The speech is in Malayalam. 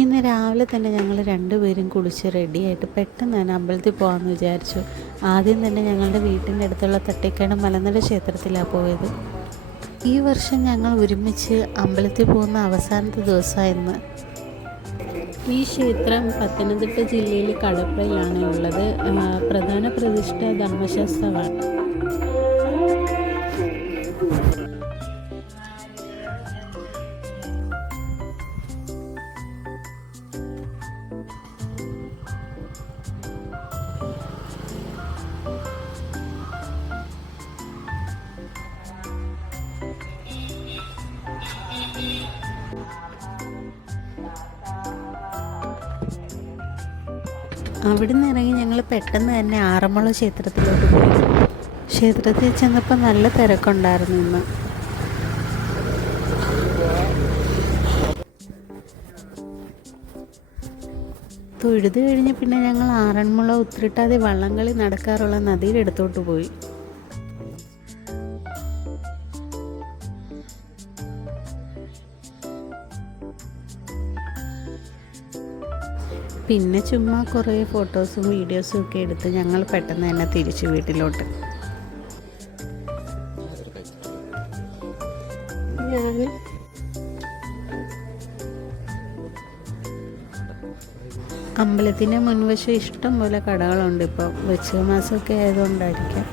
ഇന്ന് രാവിലെ തന്നെ ഞങ്ങൾ രണ്ടുപേരും കുളിച്ച് റെഡിയായിട്ട് പെട്ടെന്ന് തന്നെ അമ്പലത്തിൽ പോകാമെന്ന് വിചാരിച്ചു. ആദ്യം തന്നെ ഞങ്ങളുടെ വീട്ടിൻ്റെ അടുത്തുള്ള തട്ടിക്കാട് മലനട ക്ഷേത്രത്തിലാണ് പോയത്. ഈ വർഷം ഞങ്ങൾ ഒരുമിച്ച് അമ്പലത്തിൽ പോകുന്ന അവസാനത്തെ ദിവസമായിരുന്നു. ഈ ക്ഷേത്രം പത്തനംതിട്ട ജില്ലയിൽ കടപ്രയിലാണ് ഉള്ളത്. പ്രധാന പ്രതിഷ്ഠ ധർമ്മശാസ്ത്രമാണ്. അവിടെ നിന്ന് ഇറങ്ങി ഞങ്ങൾ പെട്ടെന്ന് തന്നെ ആറന്മുള ക്ഷേത്രത്തിലോട്ട് പോയി. ക്ഷേത്രത്തിൽ ചെന്നപ്പോൾ നല്ല തിരക്കുണ്ടായിരുന്നു ഇന്ന്. തൊഴുത് കഴിഞ്ഞ് പിന്നെ ഞങ്ങൾ ആറന്മുള ഉത്രട്ടാതി വള്ളംകളി നടക്കാറുള്ള നദിയുടെ അടുത്തോട്ട് പോയി. പിന്നെ ചുമ്മാ കുറേ ഫോട്ടോസും വീഡിയോസും ഒക്കെ എടുത്ത് ഞങ്ങൾ പെട്ടെന്ന് തന്നെ തിരിച്ചു വീട്ടിലോട്ട്. അമ്പലത്തിൻ്റെ മുൻവശം ഇഷ്ടം പോലെ കടകളുണ്ട്. ഇപ്പോൾ വൃശ്ചിക മാസമൊക്കെ ആയതുകൊണ്ടായിരിക്കാം.